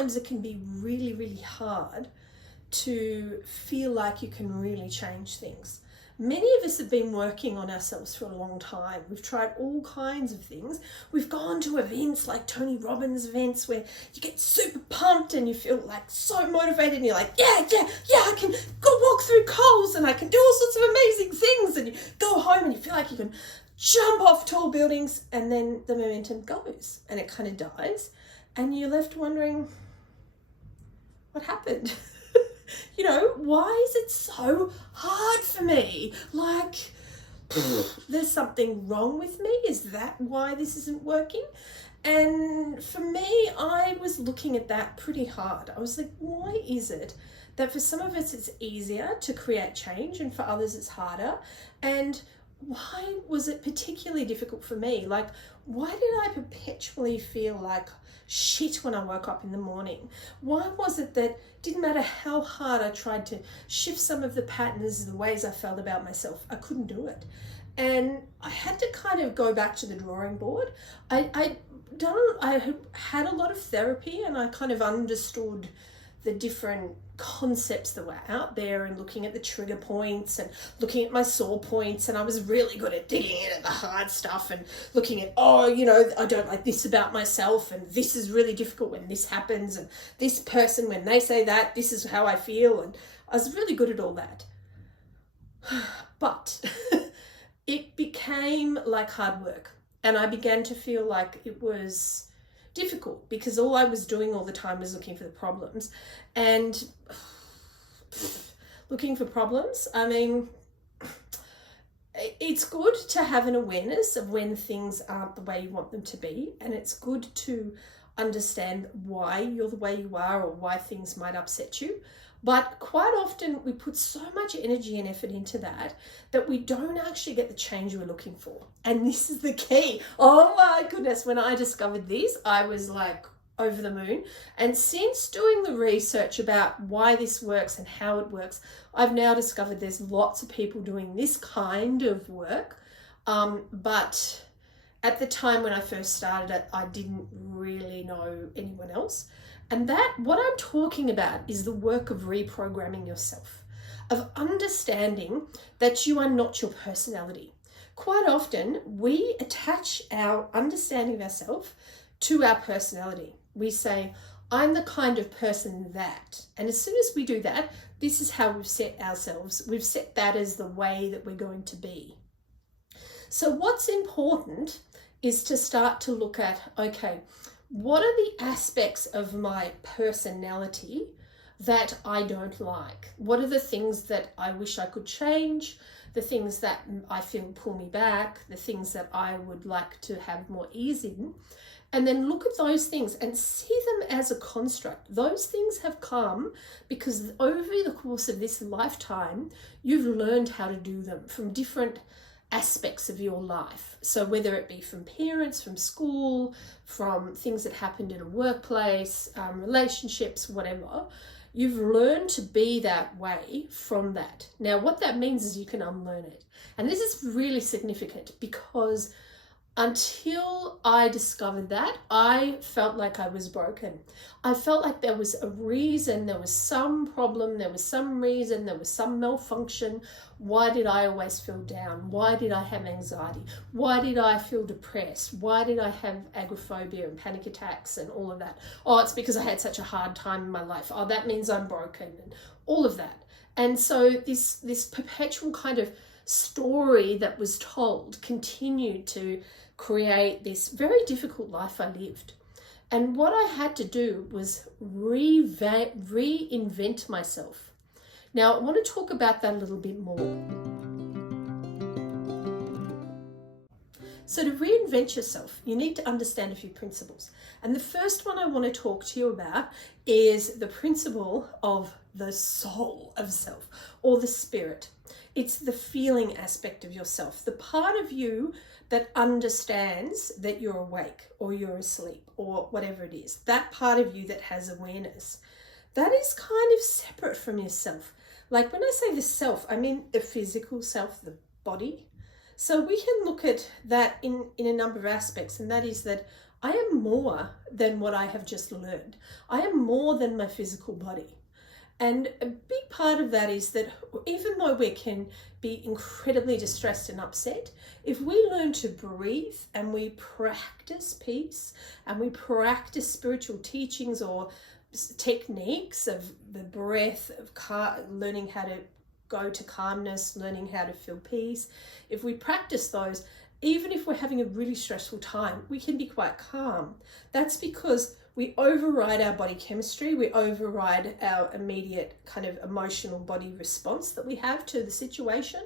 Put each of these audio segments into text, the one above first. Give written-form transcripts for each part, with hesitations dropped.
sometimes it can be really, really hard to feel like you can really change things. Many of us have been working on ourselves for a long time. We've tried all kinds of things. We've gone to events like Tony Robbins events where you get super pumped and you feel like so motivated and you're like, yeah, I can go walk through Coles and I can do all sorts of amazing things. And you go home and you feel like you can jump off tall buildings, and then the momentum goes and it kind of dies. And you're left wondering, what happened? You know, why is it so hard for me? Like, there's something wrong with me? Is that why this isn't working? And for me, I was looking at that pretty hard. I was like, why is it that for some of us it's easier to create change and for others it's harder? And why was it particularly difficult for me? Like, why did I perpetually feel like shit when I woke up in the morning? Why was it that didn't matter how hard I tried to shift some of the patterns, the ways I felt about myself, I couldn't do it? And I had to kind of go back to the drawing board. I had a lot of therapy and I kind of understood the different concepts that were out there and looking at the trigger points and looking at my sore points, and I was really good at digging in at the hard stuff and looking at, oh, you know, I don't like this about myself and this is really difficult when this happens, and this person, when they say that, this is how I feel, and I was really good at all that. But it became like hard work, and I began to feel like it was difficult because all I was doing all the time was looking for the problems. And looking for problems, I mean, it's good to have an awareness of when things aren't the way you want them to be, and it's good to understand why you're the way you are or why things might upset you. But quite often we put so much energy and effort into that we don't actually get the change we're looking for. And this is the key. Oh my goodness, when I discovered this, I was like over the moon. And since doing the research about why this works and how it works, I've now discovered there's lots of people doing this kind of work. But at the time when I first started it, I didn't really know anyone else. And that, what I'm talking about, is the work of reprogramming yourself, of understanding that you are not your personality. Quite often, we attach our understanding of ourselves to our personality. We say, I'm the kind of person that, and as soon as we do that, this is how we've set ourselves. We've set that as the way that we're going to be. So what's important is to start to look at, okay, what are the aspects of my personality that I don't like? What are the things that I wish I could change? The things that I feel pull me back, the things that I would like to have more ease in. And then look at those things and see them as a construct. Those things have come because over the course of this lifetime, you've learned how to do them from different aspects of your life. So whether it be from parents, from school, from things that happened in a workplace, relationships, whatever, you've learned to be that way from that. Now, what that means is you can unlearn it. And this is really significant because until I discovered that, I felt like I was broken. I felt like there was a reason, there was some problem, there was some reason, there was some malfunction. Why did I always feel down? Why did I have anxiety? Why did I feel depressed? Why did I have agoraphobia and panic attacks and all of that? Oh, it's because I had such a hard time in my life. Oh, that means I'm broken, and all of that. And so this perpetual kind of story that was told continued to create this very difficult life I lived. And what I had to do was reinvent myself. Now, I want to talk about that a little bit more. So to reinvent yourself, you need to understand a few principles. And the first one I want to talk to you about is the principle of the soul of self, or the spirit. It's the feeling aspect of yourself, the part of you that understands that you're awake or you're asleep or whatever it is, that part of you that has awareness. That is kind of separate from yourself. Like when I say the self, I mean the physical self, the body. So we can look at that in a number of aspects, and that is that I am more than what I have just learned. I am more than my physical body. And a big part of that is that even though we can be incredibly distressed and upset, if we learn to breathe and we practice peace and we practice spiritual teachings or techniques of the breath, of learning how to go to calmness, learning how to feel peace, if we practice those, even if we're having a really stressful time, we can be quite calm. That's because we override our body chemistry, we override our immediate kind of emotional body response that we have to the situation,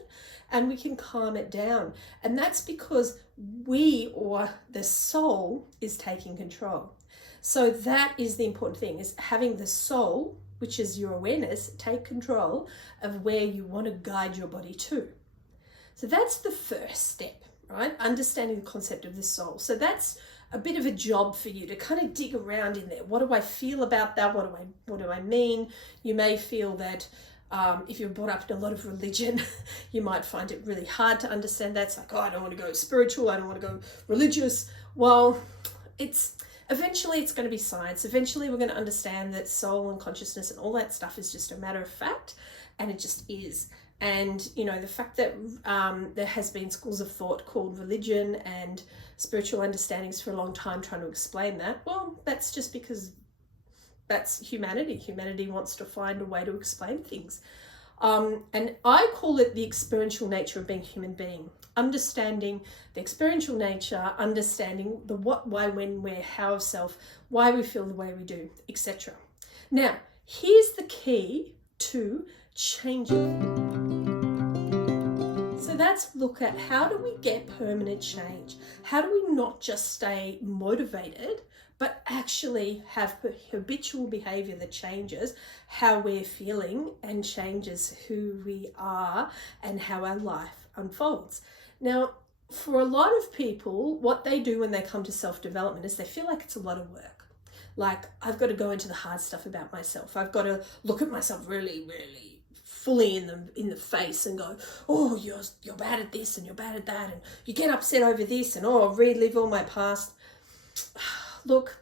and we can calm it down. And that's because we, or the soul, is taking control. So that is the important thing, is having the soul, which is your awareness, take control of where you want to guide your body to. So that's the first step, right? Understanding the concept of the soul. So that's a bit of a job for you to kind of dig around in there. What do I feel about that? What do I mean? You may feel that if you're brought up in a lot of religion, you might find it really hard to understand that. It's like, oh, I don't want to go spiritual. I don't want to go religious. Well, eventually it's going to be science. Eventually we're going to understand that soul and consciousness and all that stuff is just a matter of fact, and it just is. And, you know, the fact that there has been schools of thought called religion and spiritual understandings for a long time trying to explain that, well, that's just because that's humanity. Humanity wants to find a way to explain things. And I call it the experiential nature of being a human being. Understanding the experiential nature, understanding the what, why, when, where, how of self, why we feel the way we do, etc. Now, here's the key to changing. So let's look at, how do we get permanent change? How do we not just stay motivated, but actually have habitual behavior that changes how we're feeling and changes who we are and how our life unfolds? Now, for a lot of people, what they do when they come to self-development is they feel like it's a lot of work. Like, I've got to go into the hard stuff about myself. I've got to look at myself really, really fully in the face and go, oh, you're bad at this and you're bad at that, and you get upset over this, and oh, relive all my past. Look,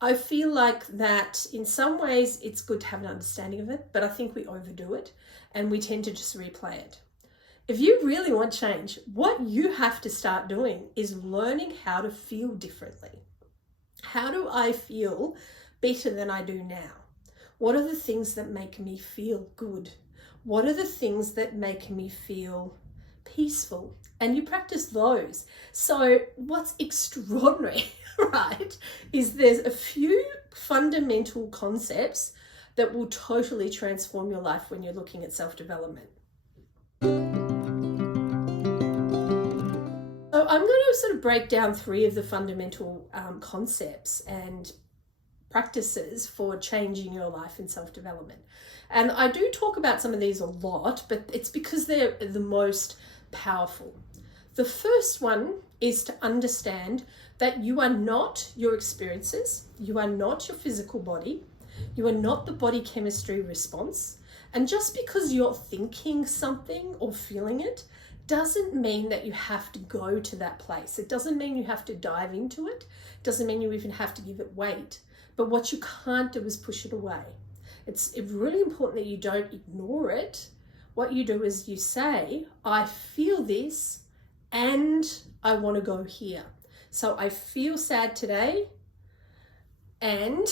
I feel like that in some ways it's good to have an understanding of it, but I think we overdo it and we tend to just replay it. If you really want change, what you have to start doing is learning how to feel differently. How do I feel better than I do now? What are the things that make me feel good? What are the things that make me feel peaceful? And you practice those. So what's extraordinary, right, is there's a few fundamental concepts that will totally transform your life when you're looking at self-development. So I'm going to sort of break down 3 of the fundamental concepts and practices for changing your life in self-development. And I do talk about some of these a lot, but it's because they're the most powerful. The first one is to understand that you are not your experiences, you are not your physical body, you are not the body chemistry response. And just because you're thinking something or feeling it doesn't mean that you have to go to that place. It doesn't mean you have to dive into it. It doesn't mean you even have to give it weight. But what you can't do is push it away. It's really important that you don't ignore it. What you do is you say, I feel this and I want to go here. So I feel sad today and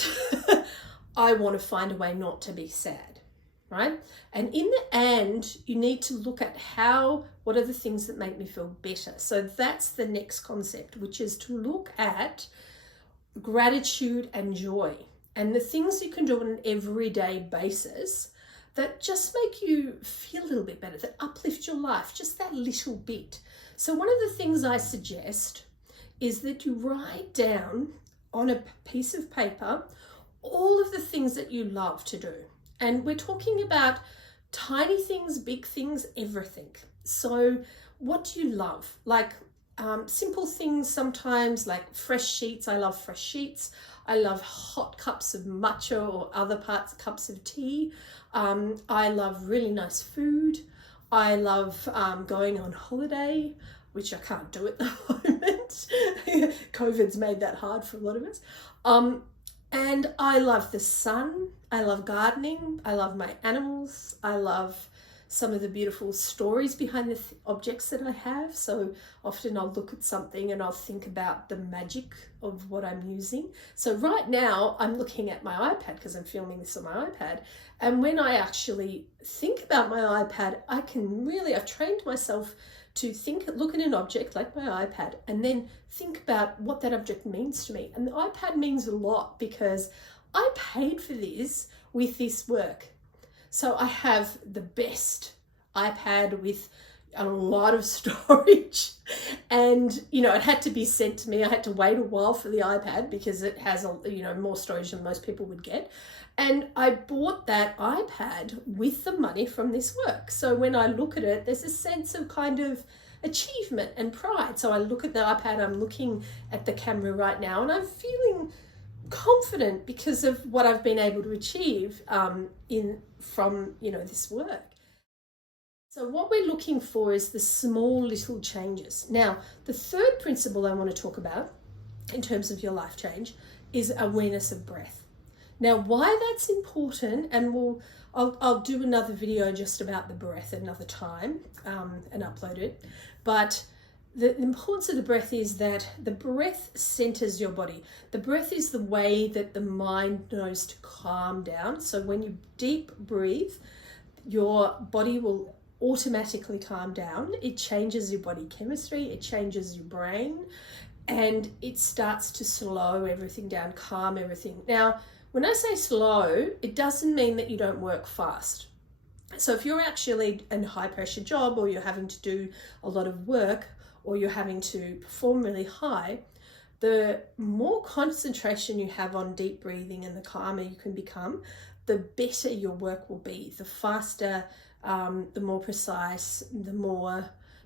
I want to find a way not to be sad, right? And in the end, you need to look at what are the things that make me feel better? So that's the next concept, which is to look at gratitude and joy and the things you can do on an everyday basis that just make you feel a little bit better, that uplift your life just that little bit. So one of the things I suggest is that you write down on a piece of paper all of the things that you love to do. And we're talking about tiny things, big things, everything. So what do you love? Like simple things sometimes, like fresh sheets. I love fresh sheets. I love hot cups of matcha or other cups of tea. I love really nice food. I love going on holiday, which I can't do at the moment. COVID's made that hard for a lot of us. And I love the sun. I love gardening. I love my animals. I love some of the beautiful stories behind the objects that I have. So often I'll look at something and I'll think about the magic of what I'm using. So right now I'm looking at my iPad because I'm filming this on my iPad. And when I actually think about my iPad, I've trained myself to look at an object like my iPad and then think about what that object means to me. And the iPad means a lot because I paid for this with this work. So I have the best iPad with a lot of storage, and it had to be sent to me. I had to wait a while for the iPad because it has more storage than most people would get. And I bought that iPad with the money from this work. So when I look at it, there's a sense of kind of achievement and pride. So I look at the iPad, I'm looking at the camera right now, and I'm feeling confident because of what I've been able to achieve from this work. So what we're looking for is the small little changes. Now, the third principle I want to talk about in terms of your life change is awareness of breath. Now, why that's important, and I'll do another video just about the breath another time and upload it. But the importance of the breath is that the breath centers your body. The breath is the way that the mind knows to calm down. So when you deep breathe, your body will automatically calm down. It changes your body chemistry, it changes your brain, and it starts to slow everything down, calm everything. Now, when I say slow, it doesn't mean that you don't work fast. So if you're actually in a high pressure job, or you're having to do a lot of work, or you're having to perform really high, the more concentration you have on deep breathing and the calmer you can become, the better your work will be, the faster, the more precise,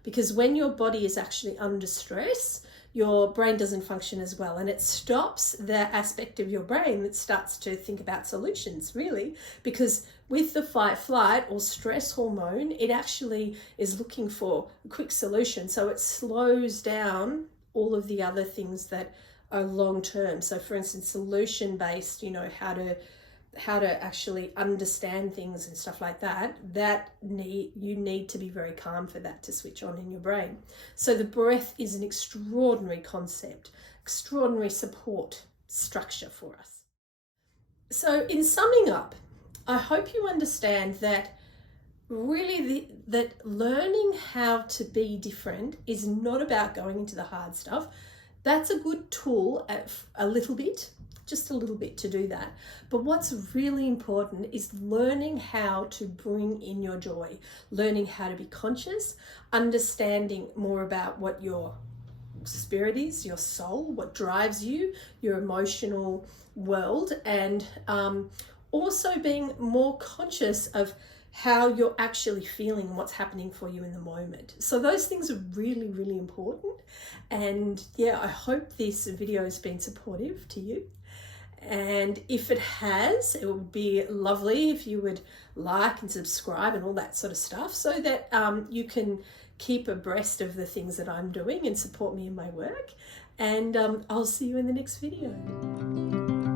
because when your body is actually under stress, your brain doesn't function as well, and it stops the aspect of your brain that starts to think about solutions, really, because with the fight, flight, or stress hormone, it actually is looking for a quick solution. So it slows down all of the other things that are long term. So for instance, solution-based, how to actually understand things and stuff like that, you need to be very calm for that to switch on in your brain. So the breath is an extraordinary concept, extraordinary support structure for us. So in summing up, I hope you understand that really that learning how to be different is not about going into the hard stuff. That's a good tool a little bit, just a little bit to do that. But what's really important is learning how to bring in your joy, learning how to be conscious, understanding more about what your spirit is, your soul, what drives you, your emotional world, and also being more conscious of how you're actually feeling and what's happening for you in the moment. So those things are really, really important. And yeah, I hope this video has been supportive to you. And if it has, it would be lovely if you would like and subscribe and all that sort of stuff, so that you can keep abreast of the things that I'm doing and support me in my work. And I'll see you in the next video.